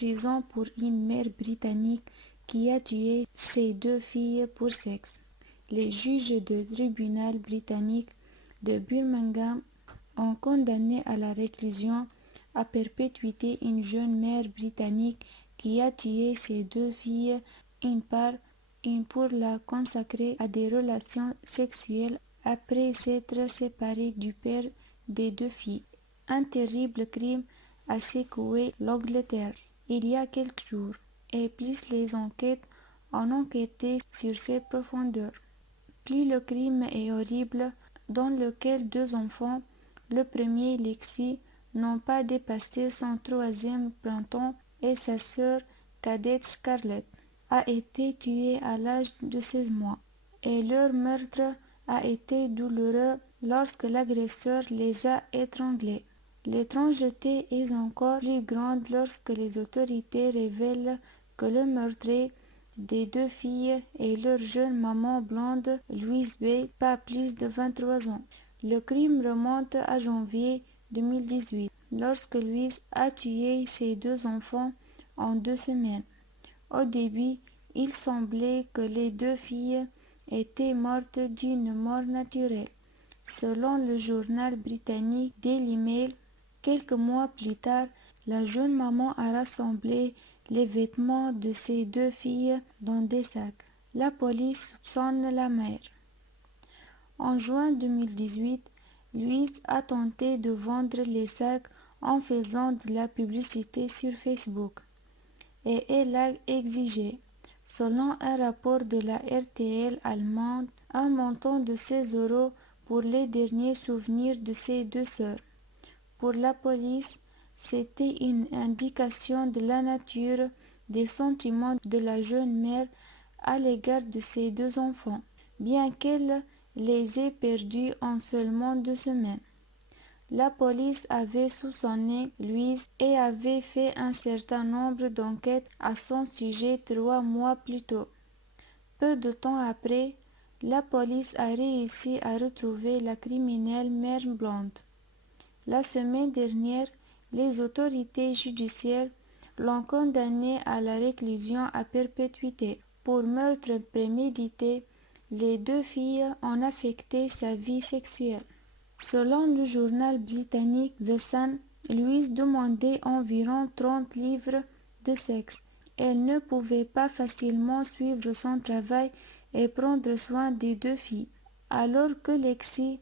prison pour une mère britannique qui a tué ses 2 filles pour sexe. Les juges du tribunal britannique de Birmingham ont condamné à la réclusion à perpétuité une jeune mère britannique qui a tué ses 2 filles, une pour la consacrer à des relations sexuelles après s'être séparée du père des 2 filles. Un terrible crime a secoué l'Angleterre il y a quelques jours, et plus les enquêtes ont enquêté sur ses profondeurs, plus le crime est horrible, dans lequel 2 enfants, le premier Lexi, n'ont pas dépassé son 3e printemps, et sa sœur cadette Scarlett a été tuée à l'âge de 16 mois. Et leur meurtre a été douloureux lorsque l'agresseur les a étranglés. L'étrangeté est encore plus grande lorsque les autorités révèlent que le meurtrier des 2 filles est leur jeune maman blonde, Louise B., pas plus de 23 ans. Le crime remonte à janvier 2018, lorsque Louise a tué ses 2 enfants en 2 semaines. Au début, il semblait que les 2 filles étaient mortes d'une mort naturelle. Selon le journal britannique Daily Mail, quelques mois plus tard, la jeune maman a rassemblé les vêtements de ses 2 filles dans des sacs. La police soupçonne la mère. En juin 2018, Louise a tenté de vendre les sacs en faisant de la publicité sur Facebook, et elle a exigé, selon un rapport de la RTL allemande, un montant de 16 € pour les derniers souvenirs de ses 2 sœurs. Pour la police, c'était une indication de la nature des sentiments de la jeune mère à l'égard de ses 2 enfants, bien qu'elle les ait perdus en seulement 2 semaines. La police avait soupçonné Louise et avait fait un certain nombre d'enquêtes à son sujet 3 mois plus tôt. Peu de temps après, la police a réussi à retrouver la criminelle mère blonde. La semaine dernière, les autorités judiciaires l'ont condamnée à la réclusion à perpétuité. Pour meurtre prémédité, les 2 filles ont affecté sa vie sexuelle. Selon le journal britannique The Sun, Louise demandait environ 30 livres de sexe. Elle ne pouvait pas facilement suivre son travail et prendre soin des 2 filles. Alors que Lexi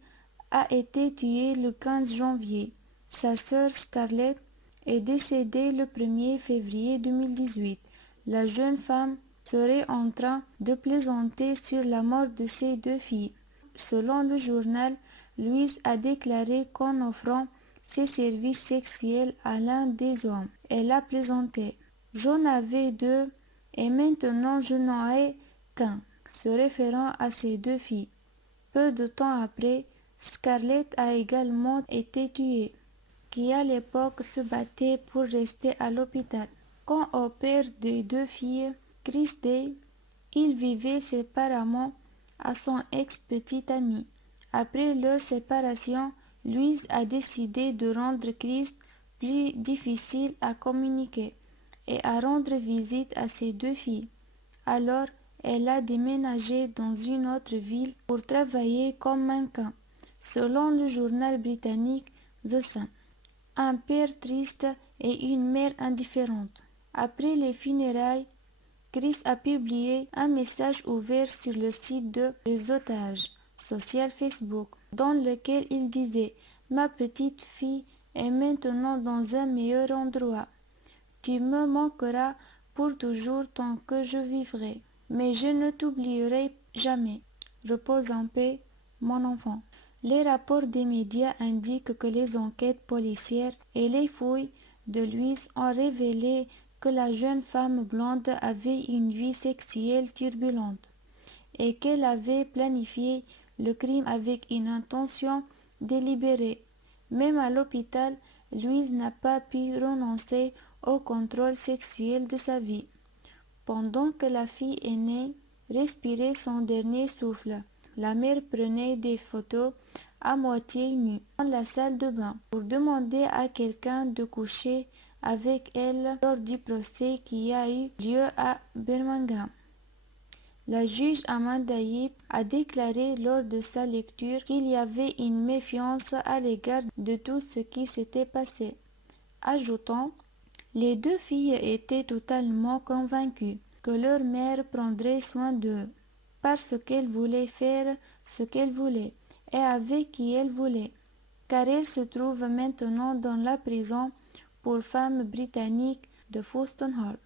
a été tuée le 15 janvier, sa sœur Scarlett est décédée le 1er février 2018. La jeune femme serait en train de plaisanter sur la mort de ses 2 filles. Selon le journal, Louise a déclaré qu'en offrant ses services sexuels à l'un des hommes, elle a plaisanté. « J'en avais 2 et maintenant je n'en ai qu'un », se référant à ses 2 filles. Peu de temps après, Scarlett a également été tuée, qui à l'époque se battait pour rester à l'hôpital. Quant au père des 2 filles, Chris Day, il vivait séparément à son ex-petite amie. Après leur séparation, Louise a décidé de rendre Chris plus difficile à communiquer et à rendre visite à ses 2 filles. Alors, elle a déménagé dans une autre ville pour travailler comme mannequin, selon le journal britannique The Sun. Un père triste et une mère indifférente. Après les funérailles, Chris a publié un message ouvert sur le site de réseautage social Facebook, dans lequel il disait « Ma petite fille est maintenant dans un meilleur endroit. Tu me manqueras pour toujours tant que je vivrai, mais je ne t'oublierai jamais. Repose en paix, mon enfant. » Les rapports des médias indiquent que les enquêtes policières et les fouilles de Louise ont révélé que la jeune femme blonde avait une vie sexuelle turbulente et qu'elle avait planifié le crime avec une intention délibérée. Même à l'hôpital, Louise n'a pas pu renoncer au contrôle sexuel de sa vie. Pendant que la fille aînée respirait son dernier souffle, la mère prenait des photos à moitié nue dans la salle de bain pour demander à quelqu'un de coucher avec elle lors du procès qui a eu lieu à Birmingham. La juge Amanda Yip a déclaré lors de sa lecture qu'il y avait une méfiance à l'égard de tout ce qui s'était passé, ajoutant: les deux filles étaient totalement convaincues que leur mère prendrait soin d'eux, parce qu'elles voulaient faire ce qu'elles voulaient et avec qui elles voulaient, car elles se trouvent maintenant dans la prison pour femmes britannique de Folkestone Hall.